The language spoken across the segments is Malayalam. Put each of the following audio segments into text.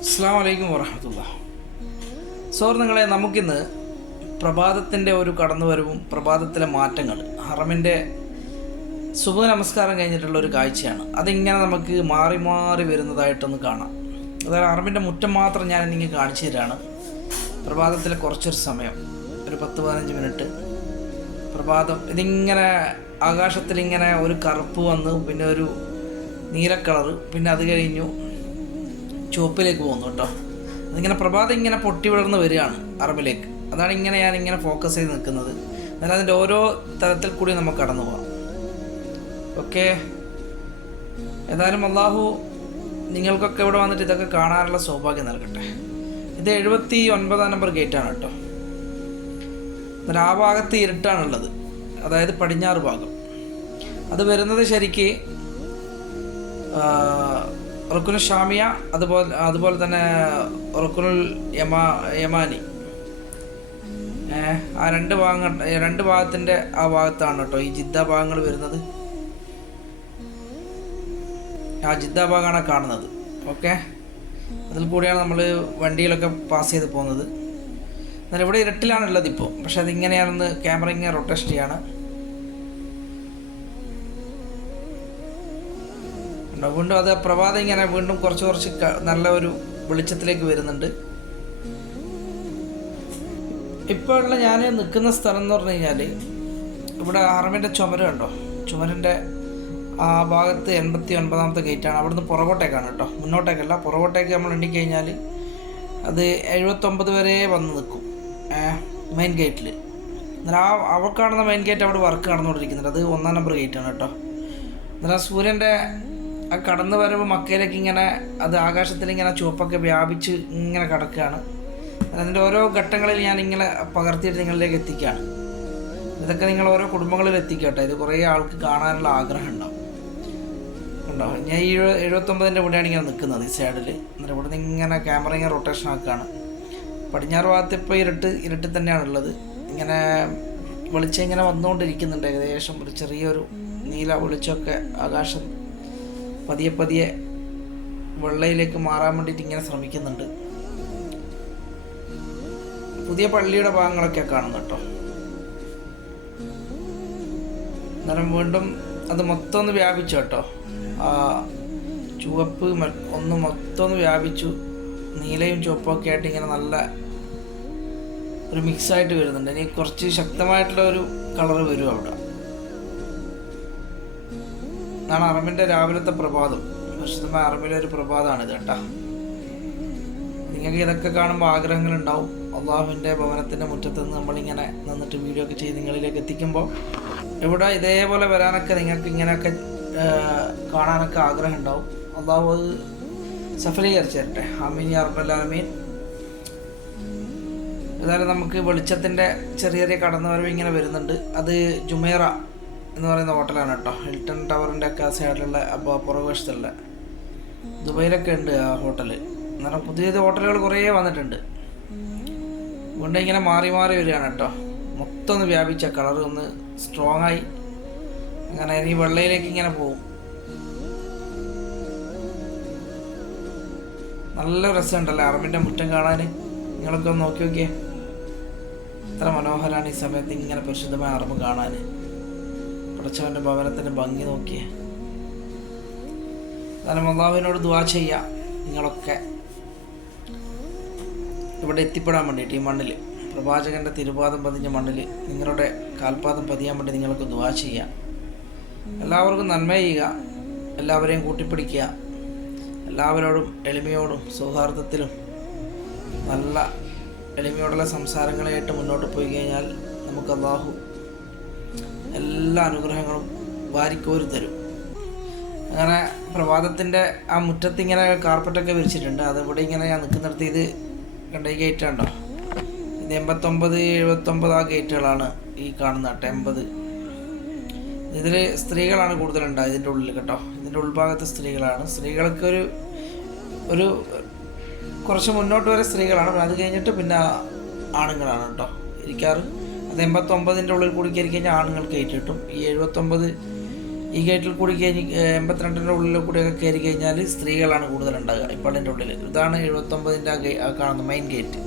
അസ്സാം വലൈക്കും വറഹമത്തുള്ള. സുഹൃത്തുക്കളെ നമുക്കിന്ന് പ്രഭാതത്തിന്റെ ഒരു കടന്നുവരവും പ്രഭാതത്തിലെ മാറ്റങ്ങൾ ഹറമിന്റെ സുബഹ നമസ്കാരം കഴിഞ്ഞിട്ടുള്ള ഒരു കാഴ്ചയാണ്. അതിങ്ങനെ നമുക്ക് മാറി മാറി വരുന്നതായിട്ടൊന്ന് കാണാം. അതായത് ഹറമിന്റെ മുറ്റം മാത്രം ഞാൻ നിങ്ങൾ കാണിച്ചു തരാണ്. പ്രഭാതത്തിലെ കുറച്ചൊരു സമയം ഒരു പത്ത് പതിനഞ്ച് മിനിറ്റ്. പ്രഭാതം ഇതിങ്ങനെ ആകാശത്തിലിങ്ങനെ ഒരു കറുപ്പ് വന്ന് പിന്നെ ഒരു നീലക്കളറ് പിന്നെ അത് കഴിഞ്ഞു ചുവപ്പിലേക്ക് പോകുന്നു കേട്ടോ. അതിങ്ങനെ പ്രഭാതം ഇങ്ങനെ പൊട്ടി വിടർന്ന് വരികയാണ് അറബിലേക്ക്. അതാണ് ഇങ്ങനെ ഞാൻ ഇങ്ങനെ ഫോക്കസ് ചെയ്ത് നിൽക്കുന്നത്. എന്നാൽ അതിന്റെ ഓരോ തലത്തിൽ കൂടി നമുക്ക് കടന്നു പോകാം. ഓക്കെ ഏതായാലും അള്ളാഹു നിങ്ങൾക്കൊക്കെ ഇവിടെ വന്നിട്ട് ഇതൊക്കെ കാണാനുള്ള സൗഭാഗ്യം നൽകട്ടെ. ഇത് എഴുപത്തി ഒൻപതാം നമ്പർ ഗേറ്റാണ് കേട്ടോ. എന്നാൽ ആ ഭാഗത്ത് ഇരുട്ടാണുള്ളത്. അതായത് പടിഞ്ഞാറ് ഭാഗം. അത് വരുന്നത് ശരിക്ക് റുക്കുൽ ഷാമിയ അതുപോലെ അതുപോലെ തന്നെ റുക്കുൽ യമാ യമാനി. ആ രണ്ട് ഭാഗങ്ങൾ രണ്ട് ഭാഗത്തിന്റെ ആ ഭാഗത്താണ് കേട്ടോ ഈ ജിദ്ദ ഭാഗങ്ങൾ വരുന്നത്. ആ ജിദ്ദ ഭാഗമാണ് കാണുന്നത്. ഓക്കെ? അതിൽ കൂടിയാണ് നമ്മൾ വണ്ടിയിലൊക്കെ പാസ് ചെയ്ത് പോകുന്നത്. എന്നാൽ ഇവിടെ ഇരട്ടിലാണുള്ളത് ഇപ്പോൾ പക്ഷെ അതിങ്ങനെയാണെന്ന് ക്യാമറ ഇങ്ങനെ റൊട്ടേഷൻ ചെയ്യാണ്. വീണ്ടും അത് പ്രഭാതം ഇങ്ങനെ വീണ്ടും കുറച്ച് കുറച്ച് നല്ല ഒരു വെളിച്ചത്തിലേക്ക് വരുന്നുണ്ട്. ഇപ്പോൾ ഉള്ള ഞാൻ നിൽക്കുന്ന സ്ഥലം എന്ന് പറഞ്ഞു കഴിഞ്ഞാൽ ഇവിടെ ആർമിന്റെ ചുമര കണ്ടോ? ചുമരിന്റെ ആ ഭാഗത്ത് എൺപത്തി ഒൻപതാമത്തെ ഗേറ്റാണ് അവിടുന്ന് പുറകോട്ടേക്കാണ് കേട്ടോ. മുന്നോട്ടേക്കല്ല പുറകോട്ടേക്ക് നമ്മൾ എണ്ണിക്കഴിഞ്ഞാൽ അത് എഴുപത്തൊമ്പത് വരെ വന്ന് നിൽക്കും. മെയിൻ ഗേറ്റിൽ എന്നാൽ ആ അവ കാണുന്ന മെയിൻ ഗേറ്റ് അവിടെ വർക്ക് നടന്നുകൊണ്ടിരിക്കുന്നുണ്ട്. അത് ഒന്നാം നമ്പർ ഗേറ്റാണ് കേട്ടോ. എന്നാൽ സൂര്യന്റെ ആ കടന്നു വരുമ്പോൾ മക്കയിലേക്ക് ഇങ്ങനെ അത് ആകാശത്തിൽ ഇങ്ങനെ ചുവപ്പൊക്കെ വ്യാപിച്ച് ഇങ്ങനെ കിടക്കുകയാണ്. അതിന്റെ ഓരോ ഘട്ടങ്ങളിൽ ഞാൻ ഇങ്ങനെ പകർത്തിയിട്ട് നിങ്ങളിലേക്ക് എത്തിക്കുകയാണ്. ഇതൊക്കെ നിങ്ങൾ ഓരോ കുടുംബങ്ങളിൽ എത്തിക്കട്ടെ ഇത് കുറേ ആൾക്ക് കാണാനുള്ള ആഗ്രഹം ഉണ്ടാവും. ഉണ്ടാവും. ഞാൻ ഈ എഴു- എഴുപത്തൊമ്പതിന്റെ ഇവിടെയാണ് ഇങ്ങനെ നിൽക്കുന്നത് ഈ സൈഡിൽ എന്നിട്ട് ഇവിടെ നിന്ന് ഇങ്ങനെ ക്യാമറ ഇങ്ങനെ റൊട്ടേഷൻ ആക്കുകയാണ്. പടിഞ്ഞാറ് ഭാഗത്ത് ഇപ്പോൾ ഇരുട്ട് ഇരുട്ടിൽ തന്നെയാണുള്ളത് ഇങ്ങനെ വെളിച്ചം ഇങ്ങനെ വന്നുകൊണ്ടിരിക്കുന്നുണ്ട്. ഏകദേശം ഒരു ചെറിയൊരു നീല വെളിച്ചമൊക്കെ ആകാശം പതിയെ പതിയെ വെള്ളയിലേക്ക് മാറാൻ വേണ്ടിയിട്ട് ഇങ്ങനെ ശ്രമിക്കുന്നുണ്ട്. പുതിയ പള്ളിയുടെ ഭാഗങ്ങളൊക്കെ കാണുന്നു കേട്ടോ. അന്നേരം വീണ്ടും അത് മൊത്തം ഒന്ന് വ്യാപിച്ചു കേട്ടോ. ആ ചുവപ്പ് ഒന്ന് മൊത്തം ഒന്ന് വ്യാപിച്ചു. നീലയും ചുവപ്പും ഒക്കെ ആയിട്ട് ഇങ്ങനെ നല്ല ഒരു മിക്സായിട്ട് വരുന്നുണ്ട്. ഇനി കുറച്ച് ശക്തമായിട്ടുള്ള ഒരു കളർ വരും അവിടെ. ഇതാണ് അറബിന്റെ രാവിലത്തെ പ്രഭാതം. വിശുദ്ധമായ അറബിലെ ഒരു പ്രഭാതമാണ് ഇത് കേട്ടാ. നിങ്ങൾക്ക് ഇതൊക്കെ കാണുമ്പോൾ ആഗ്രഹങ്ങളുണ്ടാവും. അള്ളാഹുവിന്റെ ഭവനത്തിന്റെ മുറ്റത്ത് നിന്ന് നമ്മളിങ്ങനെ നിന്നിട്ട് വീഡിയോ ഒക്കെ ചെയ്ത് നിങ്ങളിലേക്ക് എത്തിക്കുമ്പോൾ ഇവിടെ ഇതേപോലെ വരാനൊക്കെ നിങ്ങൾക്ക് ഇങ്ങനെയൊക്കെ കാണാനൊക്കെ ആഗ്രഹം ഉണ്ടാവും അള്ളാഹു അത് സഫലീകരിച്ചു തരട്ടെ. അമീൻ അറബല്ലാമീൻ ഏതായാലും നമുക്ക് വെളിച്ചത്തിന്റെ ചെറിയ ചെറിയ കടന്നുവരവ് ഇങ്ങനെ വരുന്നുണ്ട്. അത് ജുമേറ എന്ന് പറയുന്ന ഹോട്ടലാണ് കേട്ടോ. ഹിൽട്ടൺ ടവറിന്റെ ഒക്കെ ആ സൈഡിലുള്ള അപ്പോൾ പുറകുവശത്തുള്ള ദുബൈയിലൊക്കെ ഉണ്ട് ആ ഹോട്ടൽ പുതിയ പുതിയ ഹോട്ടലുകൾ കുറേ വന്നിട്ടുണ്ട്. അതുകൊണ്ട് ഇങ്ങനെ മാറി മാറി വരികയാണ് കേട്ടോ. മൊത്തം ഒന്ന് വ്യാപിച്ച കളർ ഒന്ന് സ്ട്രോങ് ആയി. അങ്ങനെ ഇനി വെള്ളയിലേക്ക് ഇങ്ങനെ പോകും. നല്ല രസമുണ്ടല്ലേ അറബിന്റെ മുറ്റം കാണാൻ നിങ്ങളൊക്കെ ഒന്ന് നോക്കി നോക്കിയേ. എത്ര മനോഹരമാണ് ഈ സമയത്ത് ഇങ്ങനെ പരിശുദ്ധമായ അറബ് കാണാൻ പടച്ചവന്റെ ഭവനത്തിന്റെ ഭംഗി നോക്കിയേ. എന്നാലും അള്ളാഹുവിനോട് ദുവാ ചെയ്യാം നിങ്ങളൊക്കെ. ഇവിടെ എത്തിപ്പെടാൻ വേണ്ടിയിട്ട് ഈ മണ്ണിൽ പ്രവാചകന്റെ തിരുപാദം പതിഞ്ഞ മണ്ണിൽ നിങ്ങളുടെ കാൽപാദം പതിയാൻ വേണ്ടി നിങ്ങൾക്ക് ദുവാ ചെയ്യാം. എല്ലാവർക്കും നന്മ ചെയ്യുക. എല്ലാവരെയും കൂട്ടിപ്പിടിക്കുക. എല്ലാവരോടും എളിമയോടും സൗഹാർദ്ദത്തിലും നല്ല എളിമയോടുള്ള സംസാരങ്ങളായിട്ട് മുന്നോട്ട് പോയി കഴിഞ്ഞാൽ നമുക്ക് അള്ളാഹു എല്ലാ അനുഗ്രഹങ്ങളും വാരിക്കോരി തരും. അങ്ങനെ പ്രഭാതത്തിന്റെ ആ മുറ്റത്ത് ഇങ്ങനെ കാർപ്പറ്റൊക്കെ വിരിച്ചിട്ടുണ്ട്. അതിവിടെ ഇങ്ങനെ ഞാൻ നിൽക്കുന്നിടത്ത് ഇത് കണ്ട ഈ ഗേറ്റാണ്ടോ ഇത് എൺപത്തൊമ്പത് എഴുപത്തൊമ്പത് ആ ഗേറ്റുകളാണ് ഈ കാണുന്ന കേട്ടോ എൺപത്. ഇതിൽ സ്ത്രീകളാണ് കൂടുതലുണ്ടാവുക ഇതിന്റെ ഉള്ളിൽ കേട്ടോ. ഇതിന്റെ ഉൾഭാഗത്ത് സ്ത്രീകളാണ്. സ്ത്രീകൾക്ക് ഒരു കുറച്ച് മുന്നോട്ട് വരെ സ്ത്രീകളാണ്. അത് കഴിഞ്ഞിട്ട് പിന്നെ ആണുങ്ങളാണ് കേട്ടോ. ഇരിക്കാറ്. അത് എൺപത്തൊമ്പതിന്റെ ഉള്ളിൽ കൂടി കയറി കഴിഞ്ഞാൽ ആണുങ്ങൾക്ക് കയറ്റി കിട്ടും. ഈ എഴുപത്തൊമ്പത് ഈ ഗേറ്റിൽ കൂടി കഴിഞ്ഞ് എൺപത്തിരണ്ടിന്റെ ഉള്ളിൽ കൂടിയൊക്കെ കയറി കഴിഞ്ഞാൽ സ്ത്രീകളാണ് കൂടുതലുണ്ടാകുക ഇപ്പോൾ അതിന്റെ ഉള്ളിൽ. ഇതാണ് എഴുപത്തൊമ്പതിന്റെ ആ കാണുന്ന മെയിൻ ഗേറ്റ്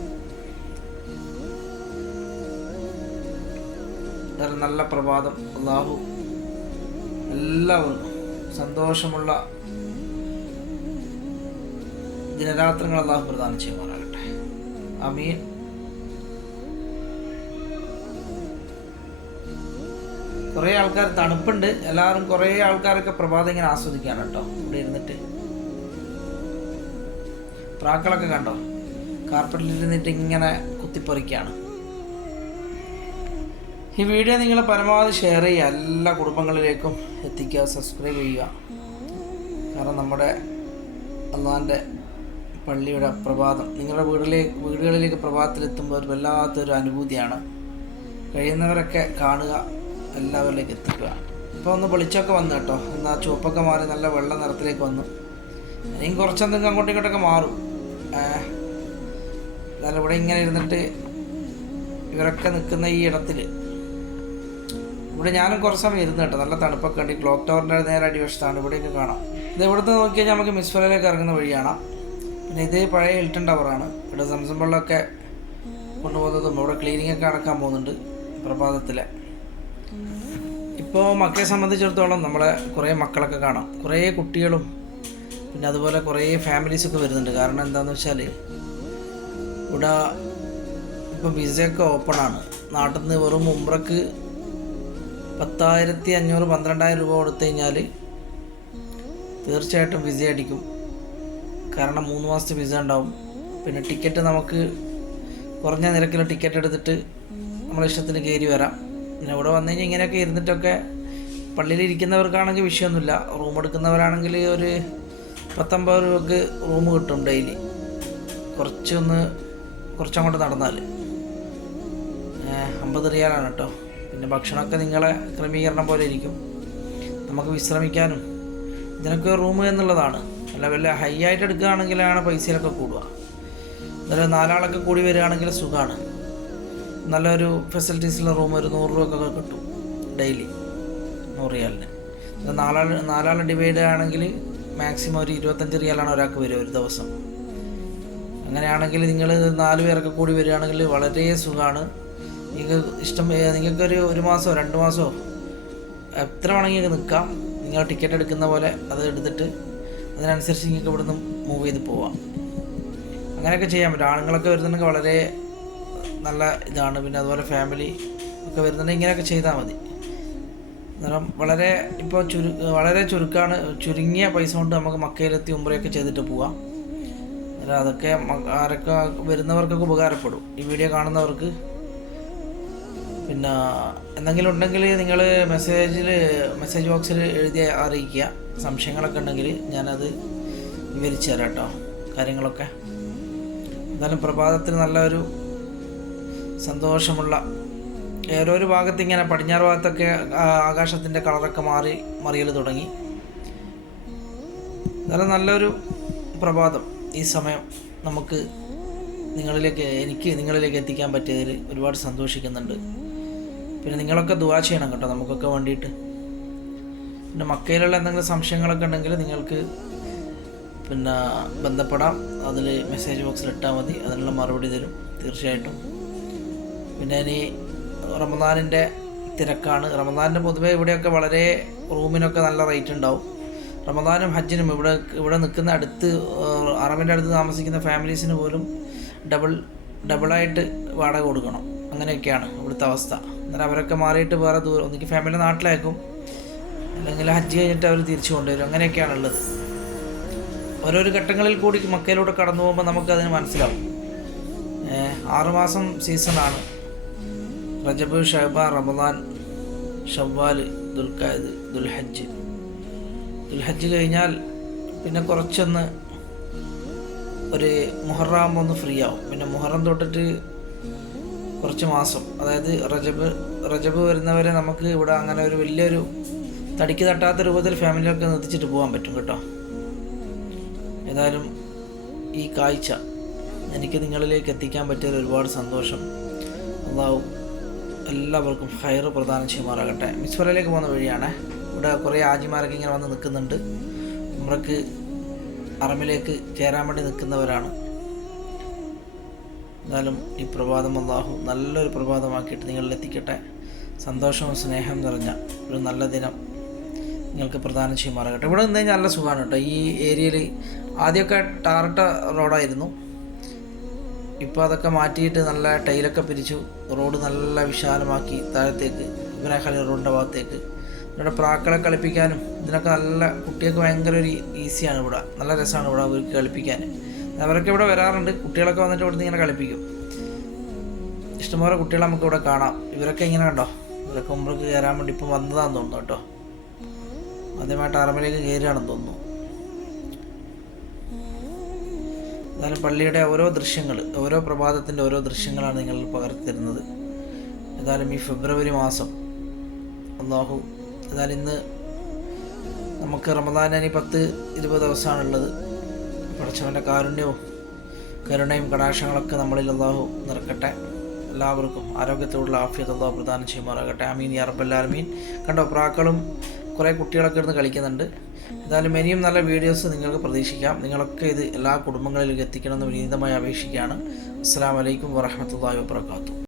ഇതൊരു നല്ല പ്രഭാതം. അള്ളാഹു എല്ലാവർക്കും സന്തോഷമുള്ള ദിനരാത്രങ്ങൾ അള്ളാഹു പ്രദാനം ചെയ്യുമാറാകട്ടെ. അമീൻ കുറേ ആൾക്കാർ തണുപ്പുണ്ട്. എല്ലാവരും കുറേ ആൾക്കാരൊക്കെ പ്രഭാതം ഇങ്ങനെ ആസ്വദിക്കുകയാണ് കേട്ടോ. ഇവിടെ ഇരുന്നിട്ട്. പ്രാക്കളൊക്കെ കണ്ടോ? കാർപ്പറ്റിൽ ഇരുന്നിട്ട് ഇങ്ങനെ കുത്തിപ്പറിക്കുകയാണ്. ഈ വീഡിയോ നിങ്ങൾ പരമാവധി ഷെയർ ചെയ്യുക. എല്ലാ കുടുംബങ്ങളിലേക്കും എത്തിക്കുക സബ്സ്ക്രൈബ് ചെയ്യുക. കാരണം നമ്മുടെ അള്ളാന്റെ പള്ളിയുടെ പ്രഭാതം നിങ്ങളുടെ വീടിലേക്ക് വീടുകളിലേക്ക് പ്രഭാതത്തിലെത്തുമ്പോൾ ഒരു വല്ലാത്തൊരു അനുഭൂതിയാണ്. കഴിയുന്നവരൊക്കെ കാണുക എല്ലാവരിലേക്ക് എത്തിക്കുക. ഇപ്പോൾ ഒന്ന് വെളിച്ചമൊക്കെ വന്നു കേട്ടോ. എന്നാൽ ചുവപ്പൊക്കെ മാറി നല്ല വെള്ള നിറത്തിലേക്ക് വന്നു. ഇനിയും കുറച്ചെന്തെങ്കിലും അങ്ങോട്ടും ഇങ്ങോട്ടൊക്കെ മാറും. എന്നാലും ഇവിടെ ഇങ്ങനെ ഇരുന്നിട്ട് ഇവരൊക്കെ നിൽക്കുന്ന ഈ ഇടത്തിൽ ഇവിടെ ഞാനും കുറച്ച് സമയം ഇരുന്ന് കേട്ടോ. നല്ല തണുപ്പൊക്കെ ഉണ്ട്. ഈ ക്ലോക്ക് ടവറിന്റെ നേരെ അടിവശത്താണ്. ഇവിടെയൊക്കെ കാണാം. ഇത് ഇവിടുന്ന് നോക്കിയാൽ നമുക്ക് മിസ്ഫലയിലേക്ക് ഇറങ്ങുന്ന വഴിയാണ്. പിന്നെ ഇതേ പഴയ ഹിൽട്ടൺ ടവറാണ് ഇവിടെ സംസം വെള്ളമൊക്കെ കൊണ്ടുപോകുന്നതും ഇവിടെ ക്ലീനിങ്ങൊക്കെ നടക്കാൻ പോകുന്നുണ്ട്. പ്രഭാതത്തിലെ. ഇപ്പോൾ മക്കളെ സംബന്ധിച്ചിടത്തോളം നമ്മളെ കുറേ മക്കളൊക്കെ കാണാം. കുറേ കുട്ടികളും പിന്നെ അതുപോലെ കുറേ ഫാമിലീസൊക്കെ വരുന്നുണ്ട്. കാരണം എന്താണെന്ന് വെച്ചാൽ ഇവിടെ ഇപ്പോൾ വിസയൊക്കെ ഓപ്പണാണ് നാട്ടിൽ നിന്ന് വെറും ഉംറക്ക് പത്തായിരത്തി അഞ്ഞൂറ് പന്ത്രണ്ടായിരം രൂപ കൊടുത്തു കഴിഞ്ഞാൽ തീർച്ചയായിട്ടും വിസ അടിക്കും കാരണം മൂന്ന് മാസത്തെ വിസ ഉണ്ടാവും. പിന്നെ ടിക്കറ്റ് നമുക്ക് കുറഞ്ഞ നിരക്കിൽ ടിക്കറ്റ് എടുത്തിട്ട് നമ്മളെ ഇഷ്ടത്തിന് കയറി വരാം. പിന്നെ ഇവിടെ വന്നു കഴിഞ്ഞാൽ ഇങ്ങനെയൊക്കെ ഇരുന്നിട്ടൊക്കെ പള്ളിയിൽ ഇരിക്കുന്നവർക്കാണെങ്കിൽ വിഷയമൊന്നുമില്ല. റൂം എടുക്കുന്നവരാണെങ്കിൽ ഒരു പത്തൊമ്പത് രൂപക്ക് റൂം കിട്ടും ഡെയിലി. കുറച്ചൊന്ന് കുറച്ചങ്ങോട്ട് നടന്നാൽ. അമ്പത് റിയാലാണ് കേട്ടോ. പിന്നെ ഭക്ഷണമൊക്കെ നിങ്ങളെ ക്രമീകരണം പോലെ ഇരിക്കും. നമുക്ക് വിശ്രമിക്കാനും. ഇതിനൊക്കെ റൂം എന്നുള്ളതാണ്. അല്ല വല്ല ഹൈ ആയിട്ട് എടുക്കുകയാണെങ്കിലാണ് പൈസയിലൊക്കെ കൂടുക. എന്നാലും നാലാളൊക്കെ കൂടി വരികയാണെങ്കിൽ സുഖമാണ്. നല്ലൊരു ഫെസിലിറ്റീസുള്ള റൂം ഒരു നൂറ് രൂപക്കൊക്കെ കിട്ടും ഡെയിലി നൂറ് റിയാലിന് നാലാൾ നാലാൾ ഡിവൈഡ് ആണെങ്കിൽ മാക്സിമം ഒരു ഇരുപത്തഞ്ച് റിയാലാണ് ഒരാൾക്ക് വരിക ഒരു ദിവസം. അങ്ങനെയാണെങ്കിൽ നിങ്ങൾ നാല് പേരൊക്കെ കൂടി വരികയാണെങ്കിൽ വളരെ സുഖമാണ് നിങ്ങൾക്ക് ഇഷ്ടം നിങ്ങൾക്കൊരു ഒരു മാസമോ രണ്ട് മാസമോ എത്ര വേണമെങ്കിൽ നിൽക്കാം. നിങ്ങൾ ടിക്കറ്റ് എടുക്കുന്ന പോലെ അത് എടുത്തിട്ട് അതിനനുസരിച്ച് നിങ്ങൾക്ക് ഇവിടുന്ന് മൂവ് ചെയ്ത് പോവാം. അങ്ങനെയൊക്കെ ചെയ്യാൻ പറ്റും. ആണുങ്ങളൊക്കെ വരുന്നുണ്ടെങ്കിൽ വളരെ നല്ല ഇതാണ്. പിന്നെ അതുപോലെ ഫാമിലി ഒക്കെ വരുന്നുണ്ടെങ്കിൽ ഇങ്ങനെയൊക്കെ ചെയ്താൽ മതി. കാരണം വളരെ ഇപ്പോൾ ചുരു വളരെ ചുരുക്കമാണ് ചുരുങ്ങിയ പൈസ കൊണ്ട് നമുക്ക് മക്കയിലെത്തി ഉമ്രയൊക്കെ ചെയ്തിട്ട് പോവാം. അല്ല അതൊക്കെ ആരൊക്കെ വരുന്നവർക്കൊക്കെ ഉപകാരപ്പെടും. ഈ വീഡിയോ കാണുന്നവർക്ക്. പിന്നെ എന്തെങ്കിലും ഉണ്ടെങ്കിൽ നിങ്ങൾ മെസ്സേജിൽ മെസ്സേജ് ബോക്സിൽ എഴുതി അറിയിക്കുക. സംശയങ്ങളൊക്കെ ഉണ്ടെങ്കിൽ ഞാനത് വിവരിച്ചു തരാം കേട്ടോ കാര്യങ്ങളൊക്കെ. എന്തായാലും പ്രഭാതത്തിന് നല്ലൊരു സന്തോഷമുള്ള ഓരോരു ഭാഗത്ത് ഇങ്ങനെ പടിഞ്ഞാറ് ഭാഗത്തൊക്കെ ആകാശത്തിന്റെ കളറൊക്കെ മാറി മറിയൽ തുടങ്ങി. നല്ല നല്ലൊരു പ്രഭാതം ഈ സമയം നമുക്ക് നിങ്ങളിലേക്ക് എനിക്ക് നിങ്ങളിലേക്ക് എത്തിക്കാൻ പറ്റിയതിൽ ഒരുപാട് സന്തോഷിക്കുന്നുണ്ട്. പിന്നെ നിങ്ങളൊക്കെ ദുവാ ചെയ്യണം കേട്ടോ നമുക്കൊക്കെ വേണ്ടിയിട്ട്. പിന്നെ മക്കയിലുള്ള എന്തെങ്കിലും സംശയങ്ങളൊക്കെ ഉണ്ടെങ്കിൽ നിങ്ങൾക്ക് പിന്നെ ബന്ധപ്പെടാം. അതിൽ മെസ്സേജ് ബോക്സിൽ ഇട്ടാൽ മതി അതിനുള്ള മറുപടി തരും തീർച്ചയായിട്ടും. പിന്നെ ഇനി റമദാനിന്റെ തിരക്കാണ്. റമദാനിന്റെ പൊതുവെ ഇവിടെയൊക്കെ വളരെ റൂമിനൊക്കെ നല്ല റേറ്റ് ഉണ്ടാവും. റമദാനും ഹജ്ജിനും ഇവിടെ ഇവിടെ നിൽക്കുന്ന അടുത്ത് അറബിന്റെ അടുത്ത് താമസിക്കുന്ന ഫാമിലീസിന് പോലും ഡബിൾ ഡബിളായിട്ട് വാടക കൊടുക്കണം. അങ്ങനെയൊക്കെയാണ് ഇവിടുത്തെ അവസ്ഥ. എന്നാൽ അവരൊക്കെ മാറിയിട്ട് വേറെ ദൂരം ഒന്നിക്ക് ഫാമിലി നാട്ടിലേക്കും അല്ലെങ്കിൽ ഹജ്ജ് കഴിഞ്ഞിട്ട് അവർ തിരിച്ചു കൊണ്ടുവരും. അങ്ങനെയൊക്കെയാണ് ഉള്ളത് ഓരോരോ ഘട്ടങ്ങളിൽ കൂടി മക്കയിലൂടെ കടന്നു പോകുമ്പോൾ നമുക്കതിന് മനസ്സിലാവും. ആറുമാസം സീസണാണ്. റജബ് ഷഹബ റമദാൻ ഷവ്വാൽ ദുൽഖാദ് ദുൽഹജ്ജ്. ദുൽഹജ്ജ് കഴിഞ്ഞാൽ പിന്നെ കുറച്ചൊന്ന് ഒരു മുഹറാം ഒന്ന് ഫ്രീ ആവും. പിന്നെ മുഹറം തൊട്ടിട്ട് കുറച്ച് മാസം. അതായത് റജബ് റജബ് വരുന്നവരെ നമുക്ക് ഇവിടെ അങ്ങനെ ഒരു വലിയൊരു തടിക്ക് തട്ടാത്ത രൂപത്തിൽ ഫാമിലിയൊക്കെ നിർത്തിച്ചിട്ട് പോകാൻ പറ്റും കേട്ടോ. ഏതായാലും ഈ കാഴ്ച എനിക്ക് നിങ്ങളിലേക്ക് എത്തിക്കാൻ പറ്റിയതിൽ ഒരുപാട് സന്തോഷം. അള്ളാഹു എല്ലാവർക്കും ഹയർ പ്രദാനം ചെയ്യുമാറാകട്ടെ. മിസ്വരയിലേക്ക് പോകുന്ന വഴിയാണ്. ഇവിടെ കുറേ ആജിമാരൊക്കെ ഇങ്ങനെ വന്ന് നിൽക്കുന്നുണ്ട്. ഉമ്രക്ക് അറമിലേക്ക് ചേരാൻ വേണ്ടി നിൽക്കുന്നവരാണ്. എന്നാലും ഈ പ്രഭാതം അള്ളാഹു നല്ലൊരു പ്രഭാതമാക്കിയിട്ട് നിങ്ങളിൽ എത്തിക്കട്ടെ. സന്തോഷവും സ്നേഹം നിറഞ്ഞ ഒരു നല്ല ദിനം നിങ്ങൾക്ക് പ്രധാനം ചെയ്യുമാറാകട്ടെ. ഇവിടെ നിന്ന് കഴിഞ്ഞാൽ നല്ല സുഖമാണ് കേട്ടോ. ഈ ഏരിയയിൽ ആദ്യമൊക്കെ ടാറിട്ട റോഡായിരുന്നു. ഇപ്പോൾ അതൊക്കെ മാറ്റിയിട്ട് നല്ല ടൈലൊക്കെ പിരിച്ചു റോഡ് നല്ല വിശാലമാക്കി താഴത്തേക്ക് ഇബ്രാഖാലി റോഡിന്റെ ഭാഗത്തേക്ക്. ഇവിടെ പ്രാക്കളെ കളിപ്പിക്കാനും ഇതിനൊക്കെ നല്ല കുട്ടികൾക്ക് ഭയങ്കര ഒരു ഈസിയാണ് ഇവിടെ. നല്ല രസമാണ് ഇവിടെ അവർക്ക് കളിപ്പിക്കാൻ. അവരൊക്കെ ഇവിടെ വരാറുണ്ട്. കുട്ടികളൊക്കെ വന്നിട്ട് ഇവിടുന്ന് ഇങ്ങനെ കളിപ്പിക്കും. ഇഷ്ടംപോലെ കുട്ടികളെ നമുക്ക് ഇവിടെ കാണാം. ഇവരൊക്കെ ഇങ്ങനെ കണ്ടോ? ഇവരൊക്കെ മുമ്പിലേക്ക് കയറാൻ വേണ്ടി ഇപ്പം വന്നതാണെന്ന് തോന്നുന്നു കേട്ടോ. ആദ്യമായിട്ട് അറമയിലേക്ക് കയറുകയാണെന്ന് തോന്നുന്നു. എന്നാലും പള്ളിയുടെ ഓരോ ദൃശ്യങ്ങൾ ഓരോ പ്രഭാതത്തിന്റെ ഓരോ ദൃശ്യങ്ങളാണ് നിങ്ങൾ പകർത്തിരുന്നത് ഏതായാലും ഈ ഫെബ്രുവരി മാസം അള്ളാഹു ഏതായാലും ഇന്ന് നമുക്ക് റമദാൻ ഇനി പത്ത് ഇരുപത് ദിവസമാണുള്ളത്. പഠിച്ചവന്റെ കാരുണ്യവും കരുണയും കടാക്ഷങ്ങളൊക്കെ നമ്മളിൽ അള്ളാഹു നിറക്കട്ടെ. എല്ലാവർക്കും ആരോഗ്യത്തോടുള്ള ആഫിയത്ത് അള്ളാഹു പ്രദാനം ചെയ്യുമാറാകട്ടെ. അമീൻ യാ അറബല്ലാർമീൻ കണ്ടോ പ്രാക്കളും കുറേ കുട്ടികളൊക്കെ ഇരുന്ന് കളിക്കുന്നുണ്ട്. എന്തായാലും ഇനിയും നല്ല വീഡിയോസ് നിങ്ങൾക്ക് പ്രതീക്ഷിക്കാം. നിങ്ങളൊക്കെ ഇത് എല്ലാ കുടുംബങ്ങളിലും എത്തിക്കണമെന്ന് വിനീതമായി അപേക്ഷിക്കുകയാണ്. അസ്സാം വലൈക്കും വാഹമത്തല്ലാ വാബർക്കാത്തു